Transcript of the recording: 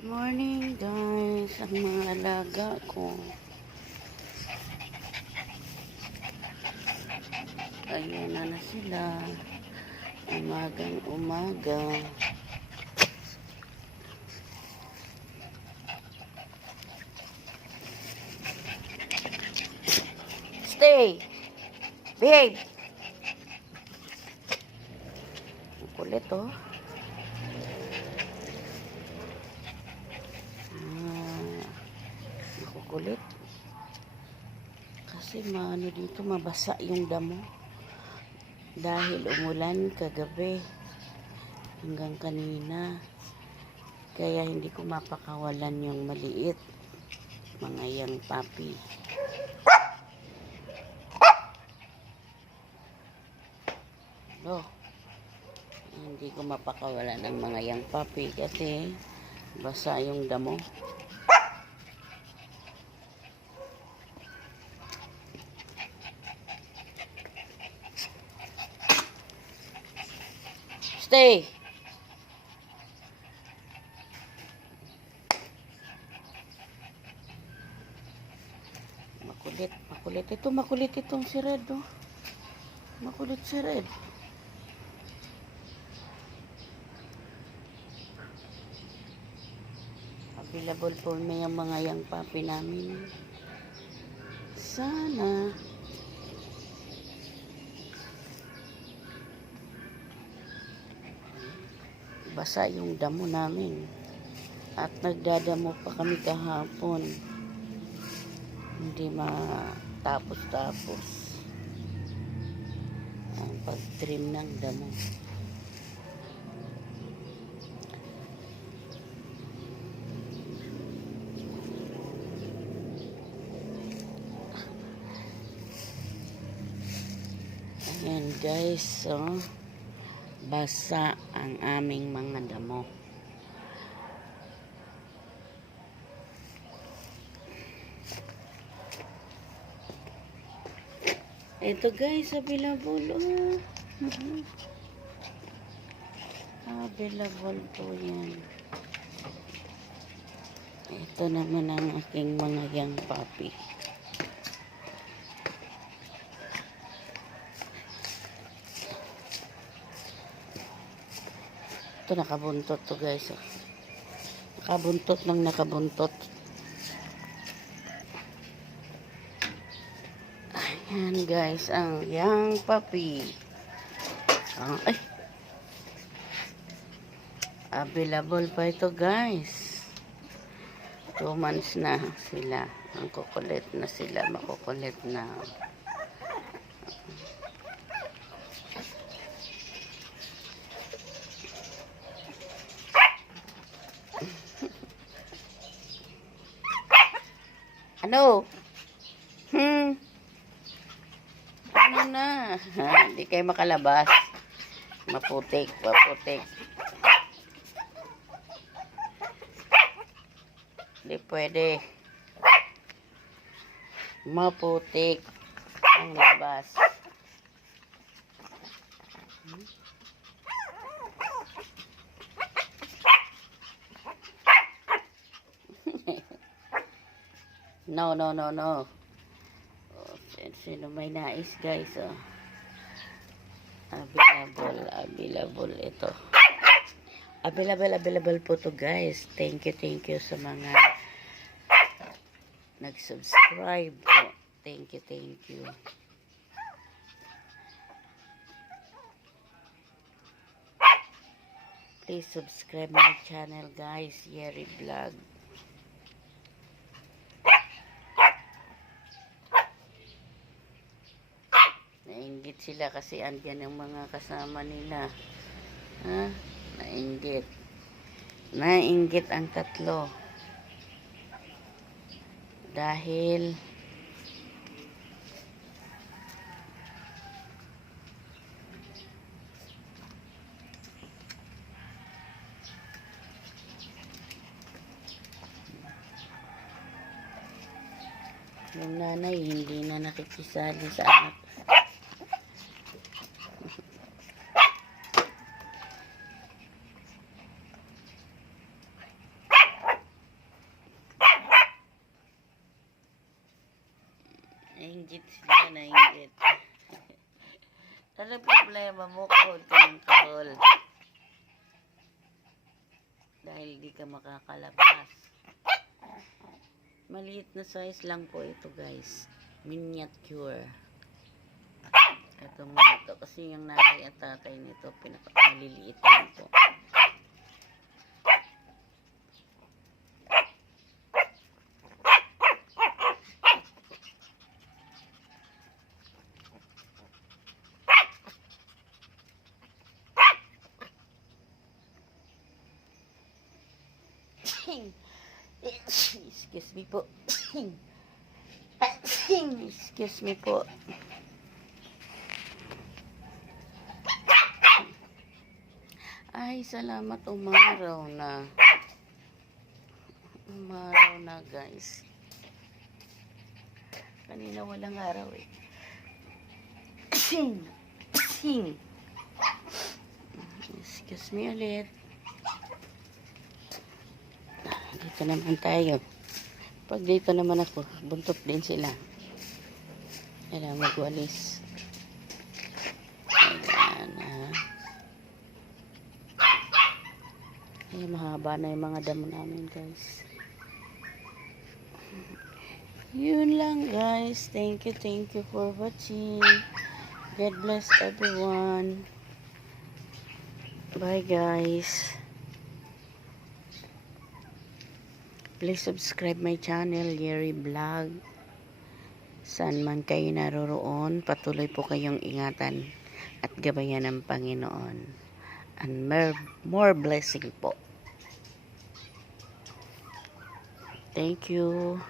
Morning guys, ang mga alaga ko. Ayan na sila. Umagang umaga. Stay! Behave! Ang kulit oh. Makukulit. Kasi dito mabasa yung damo. Dahil umulan kagabi hanggang kanina. Kaya hindi ko mapakawalan yung maliit. Mga young puppy. Hindi ko mapakawalan ng mga young puppy kasi basa yung damo. Stay! Makulit. Makulit itong si Red, oh. Makulit si Red. Available po may ang mga young puppy namin. Sana. Basa yung damo namin. At nagdadamo pa kami kahapon. Hindi matapos-tapos ang pag-trim ng damo. Ayan guys, so basa ang aming mga damo. Ito guys, available. Available po yan. Ito naman ang aking mga young puppy. Ito nakabuntot to guys. Nakabuntot lang nakabuntot. Ayan guys, ang young puppy. Ay. Available pa ito guys. 2 months na sila. Ang kukulit na sila. Makukulit na. Ano? Ano na? Hindi kayo makalabas. Maputik. Hindi pwede. Maputik ang labas. No. Sino may nais guys, oh. Available ito. Available po to guys. Thank you sa mga nag-subscribe po. Thank you. Please subscribe my channel guys, Yeri Vlog. Nainggit sila kasi andyan yung mga kasama nila. Ha? Nainggit ang tatlo. Dahil yung nanay hindi na nakikisali sa anak. Nainggit sila, nainggit. Ano problema mo? Kahol ka ng kahol. Dahil di ka makakalabas. Maliit na size lang po ito guys. Miniature. Ito muna ito. Kasi yung nanay at tatay nito, maliliit lang po. Excuse me po. Excuse me po. Ay, salamat, umaraw na. Umaraw na guys. Kanina walang araw eh. Excuse me ulit. Dito naman tayo. Pag dito naman ako, buntot din sila. Kailangan magwalis. Ayan ha. Ay, mahaba na yung mga damo namin guys. Yun lang guys. Thank you for watching. God bless everyone. Bye guys. Please subscribe my channel, Yeri Vlog. Saan man kayo naroroon, patuloy po kayong ingatan at gabayan ng Panginoon. And more blessing po. Thank you.